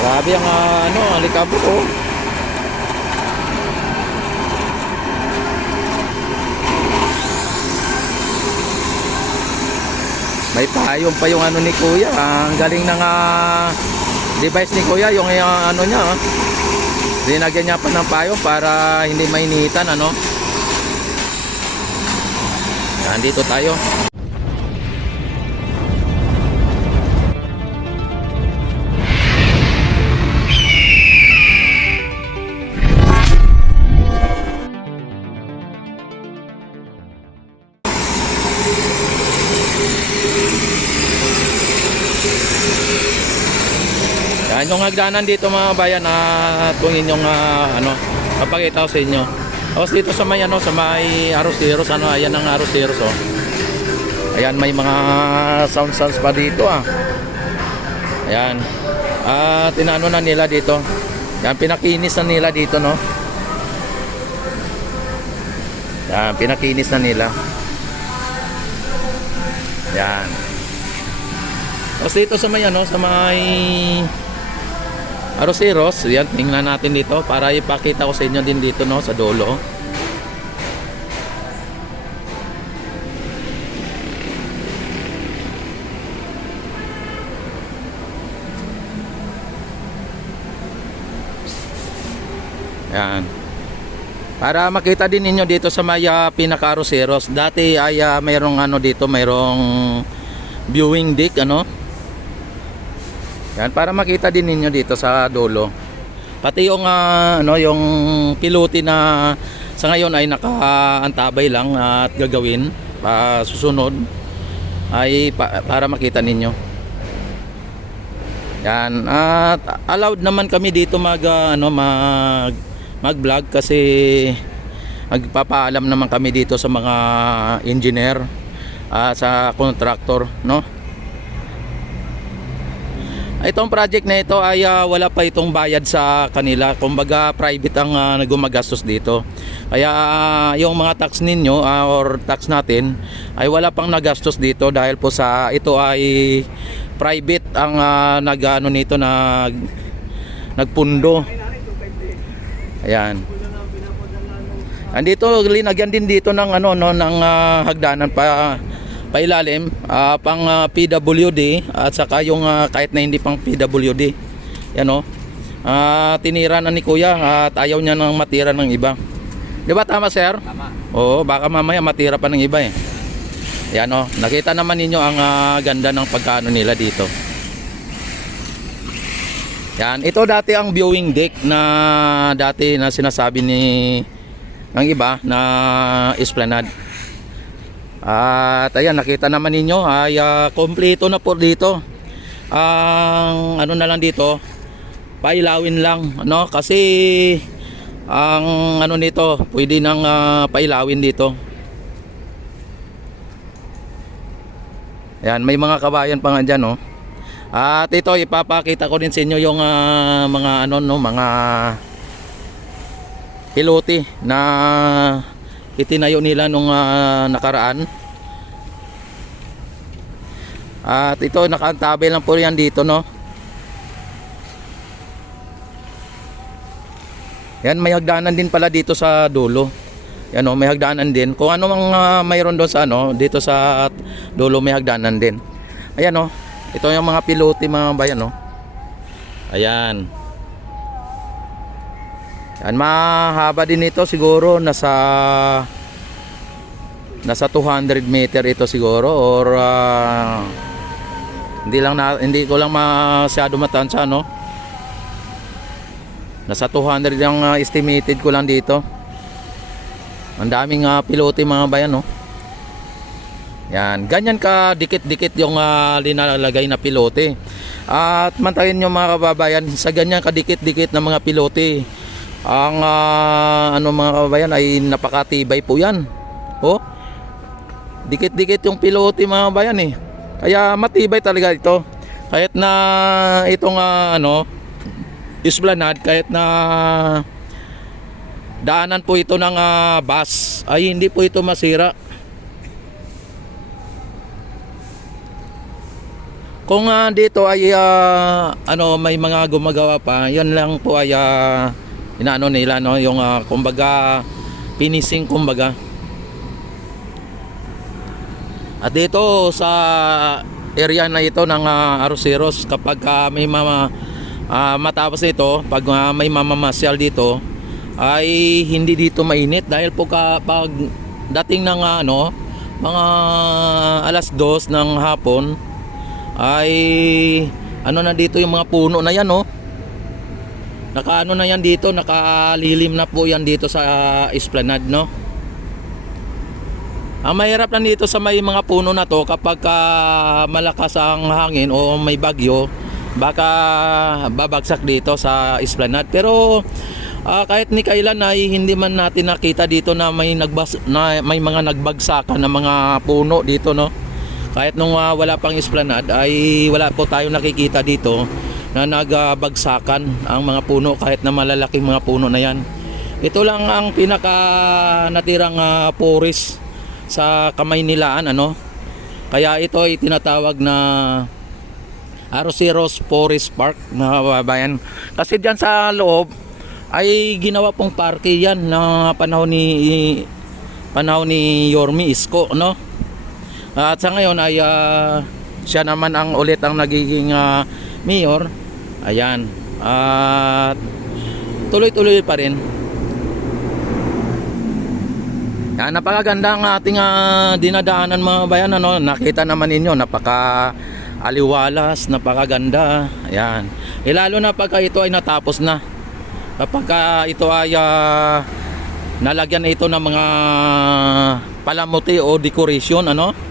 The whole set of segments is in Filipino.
Grabe ang alikabok oh. May payong pa yung ano ni Kuya. Ang galing ng device ni Kuya, yung ano niya. Dinagyan niya pa ng payong para hindi mainitan ano. Nandito tayo. Yan yung hagdanan dito mga bayan at kung inyong papakita ko sa inyo. Tapos dito sa may sa may Aroseros ayan ang Aroseros oh. Ayan may mga sounds pa dito Ayan. At inaano na nila dito. Yan pinakinis na nila dito no. Yan pinakinis na nila. Yan. Tapos dito sa may sa may Aroseros, yan, tingnan natin dito para ipakita ko sa inyo din dito no, sa dulo. Yan. Para makita din ninyo dito sa may pinaka-Aroseros. Dati ay mayroong dito, mayroong viewing deck Yan, para makita din ninyo dito sa dulo. Pati yung yung pilote na sa ngayon ay nakaantabay lang at gagawin susunod ay para makita ninyo. Yan, at allowed naman kami dito mag-vlog kasi magpapaalam naman kami dito sa mga engineer sa contractor no. Itong project na ito ay wala pa itong bayad sa kanila. Kumbaga private ang gumagastos dito. Kaya yung mga tax ninyo or tax natin ay wala pang nagastos dito dahil po sa ito ay private ang nito nagpundo. Ayan. Andito linagyan din dito ng ng hagdanan pailalim pang PWD at saka yung kahit na hindi pang PWD. Yan tinira na ni Kuya at ayaw niya nang matira ng iba. Di ba tama sir? Tama. Oo, baka mamaya matira pa ng iba eh. Yan nakita naman ninyo ang ganda ng pagkaano nila dito. Yan, ito dati ang viewing deck na dati na sinasabi ng iba na Esplanade. At ayan, nakita naman ninyo ay kompleto na po dito. Ang na lang dito, pailawin lang kasi ang nito, pwede nang pailawin dito. Ayan, may mga kabayan pa nga dyan At ito ipapakita ko din sa inyo yung mga mga pilote na itinayo nila nung nakaraan. At ito nakaantabay lang po yan dito no. Yan, may hagdanan din pala dito sa dulo. Yan may hagdanan din. Kung ano mang mayroon doon sa dito sa dulo may hagdanan din. Ayan ito yung mga pilote mga bayan Ayan. Yan, mahaba din ito siguro nasa 200 meter ito siguro or hindi ko lang masyado matansya nasa 200 yung estimated ko lang dito. Ang daming pilote mga bayan Yan, ganyan ka dikit-dikit yung linalagay na pilote. At mantayin nyo mga kababayan, sa ganyan ka dikit-dikit na mga pilote ang mga kababayan ay napakatibay po yan. Dikit-dikit yung pilote mga kabayan kaya matibay talaga ito. Kahit na itong Esplanade, kahit na daanan po ito ng bus ay hindi po ito masira. Kung dito ay ano, may mga gumagawa pa, yan lang po ay inaano nila, no, yung kumbaga finishing kumbaga. At dito sa area na ito ng Arroceros, kapag may matapos ito, pag may mamamasyal dito, ay hindi dito mainit dahil po kapag dating ng mga alas 2 ng hapon ay ano na dito yung mga puno na yan, no. Nakaano na yan dito, nakalilim na po yan dito sa esplanade, no. Ang mahirap lang dito sa may mga puno na to, kapag malakas ang hangin o may bagyo, baka babagsak dito sa esplanade. Pero kahit ni kailan ay hindi man natin nakita dito na may mga nagbagsakan na mga puno dito, no. Kahit nung wala pang esplanade ay wala po tayo nakikita dito na nagbagsakan ang mga puno, kahit na malalaking mga puno na yan. Ito lang ang pinaka natirang forest sa Kamaynilaan, ano. Kaya ito ay tinatawag na Arroceros Forest Park, mga kababayan. Kasi diyan sa loob ay ginawa pong parke yan na panahon ni Yorme Isko, no. At sa ngayon ay siya naman ang ulit ang nagiging mayor. Ayan. At tuloy-tuloy pa rin. Yan, napakaganda ang ating dinadaanan, mga bayan, ano. Nakita naman ninyo, napaka aliwalas, napakaganda. Ayan. Lalo na pagka ito ay natapos na. Kapag ito ay nalagyan na ito ng mga palamuti o decoration, ano.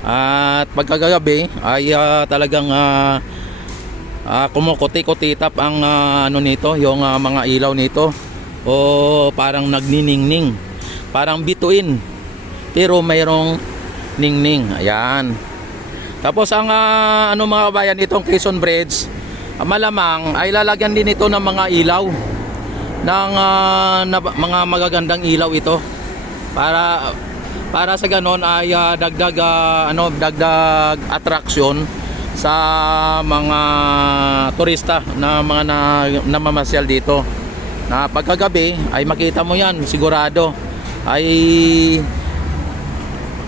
At pagkagabi ay talagang kumukuti-kutitap ang ano nito, yung mga ilaw nito, o parang nagniningning. Parang bituin pero mayroong ningning. Ayan. Tapos ang ano, mga kabayan, itong Quezon Bridge, malamang ay lalagyan din ito ng mga ilaw, ng mga magagandang ilaw ito, para sa ganon ay dagdag attraction sa mga turista na mga namamasyal dito, na pagkagabi ay makita mo yan, sigurado ay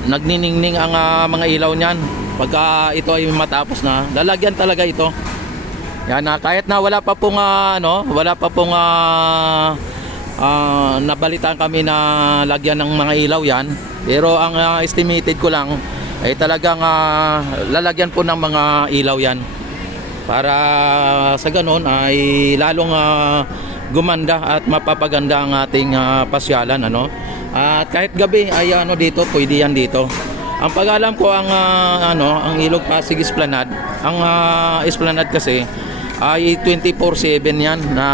nagniningning ang mga ilaw niyan. Pagka ito ay matapos na, lalagyan talaga ito. Yan, kahit na wala pa pong nabalitaan kami na lagyan ng mga ilaw yan, pero ang estimated ko lang ay talagang lalagyan po ng mga ilaw yan, para sa ganon ay lalong gumanda at mapapaganda ang ating pasyalan, ano. At kahit gabi ay dito, pwede yan dito. Ang pag-alam ko, ang Ilog Pasig Esplanade, ang Esplanade kasi ay 24/7 yan na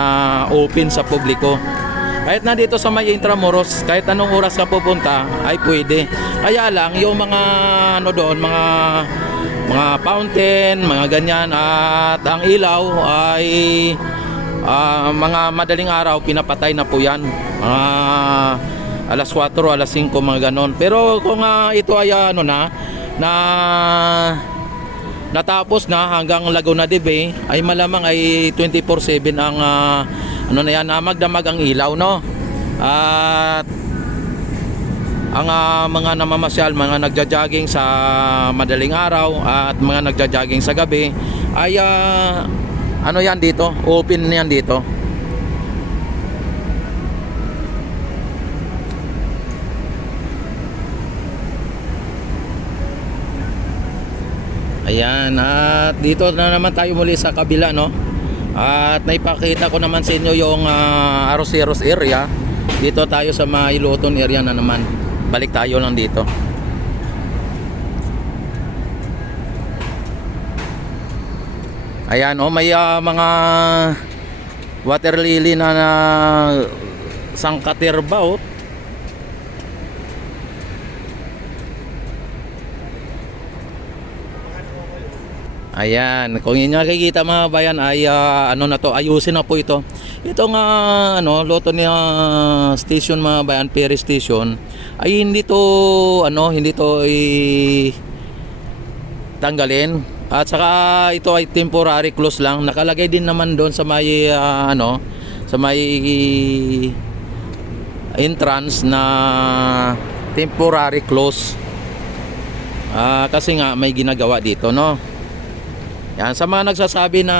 open sa publiko. Kahit na dito sa may Intramuros, kahit anong oras ka pupunta ay pwede. Kaya lang yung mga doon, mga fountain, mga ganyan, at ang ilaw ay mga madaling araw pinapatay na po yan. Alas 4, alas 5, mga ganon. Pero kung ito ay natapos na hanggang Laguna de Bay, ay malamang ay 24/7 ang magdamag ang ilaw, no. At ang mga namamasyal, mga nagja-jogging sa madaling araw at mga nagja-jogging sa gabi ay yan dito, open yan dito. Ayan, at dito na naman tayo muli sa kabila, no. At naipakita ko naman sa inyo yung Arroceros area. Dito tayo sa Mailuton area na naman. Balik tayo lang dito. Ayan, may mga water lily na sangkatirba, oh. Ayan, kung inyo nakikita, mga bayan, ay ayusin na po ito. Ito nga Luto ni station, mga bayan, ferry station, ay hindi to tanggalin. At saka ito ay temporary close lang. Nakalagay din naman doon sa may sa may entrance na temporary close. Kasi nga may ginagawa dito, no. Yan, sa mga nagsasabi na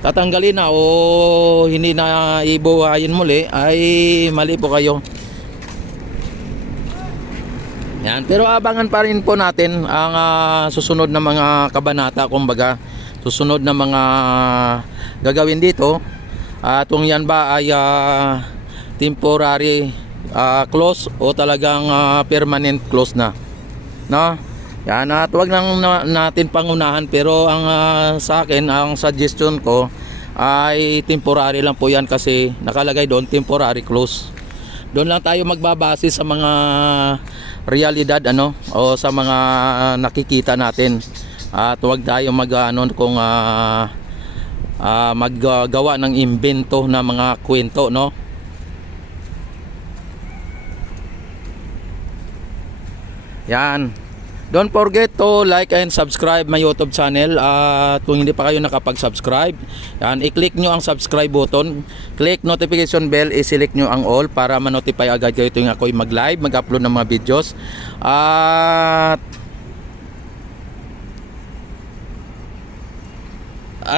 tatanggalin na o hindi na ibuhayin muli, ay mali po kayo. Yan, pero abangan pa rin po natin ang susunod na mga kabanata, kumbaga susunod na mga gagawin dito. Kung yan ba ay temporary close o talagang permanent close na, no? Yan, at wag lang natin pangunahan, pero ang sa akin, ang suggestion ko ay temporary lang po yan, kasi nakalagay doon temporary close. Doon lang tayo magbabase sa mga realidad, o sa mga nakikita natin, at wag tayo kung maggawa ng imbento na mga kwento, no. Yan, don't forget to like and subscribe my YouTube channel. At kung hindi pa kayo nakapag-subscribe, yan, i-click nyo ang subscribe button, click notification bell, i-select nyo ang all para ma-notify agad kayo tuwing ako'y mag-live, mag-upload ng mga videos. At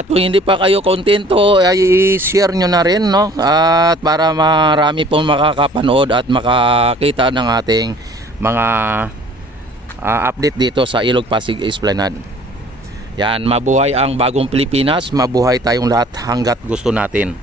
kung hindi pa kayo kontento, ay i-share nyo na rin, no? At para marami pong makakapanood at makakita ng ating mga update dito sa Ilog Pasig Esplanade. Yan, mabuhay ang bagong Pilipinas, mabuhay tayong lahat hanggat gusto natin.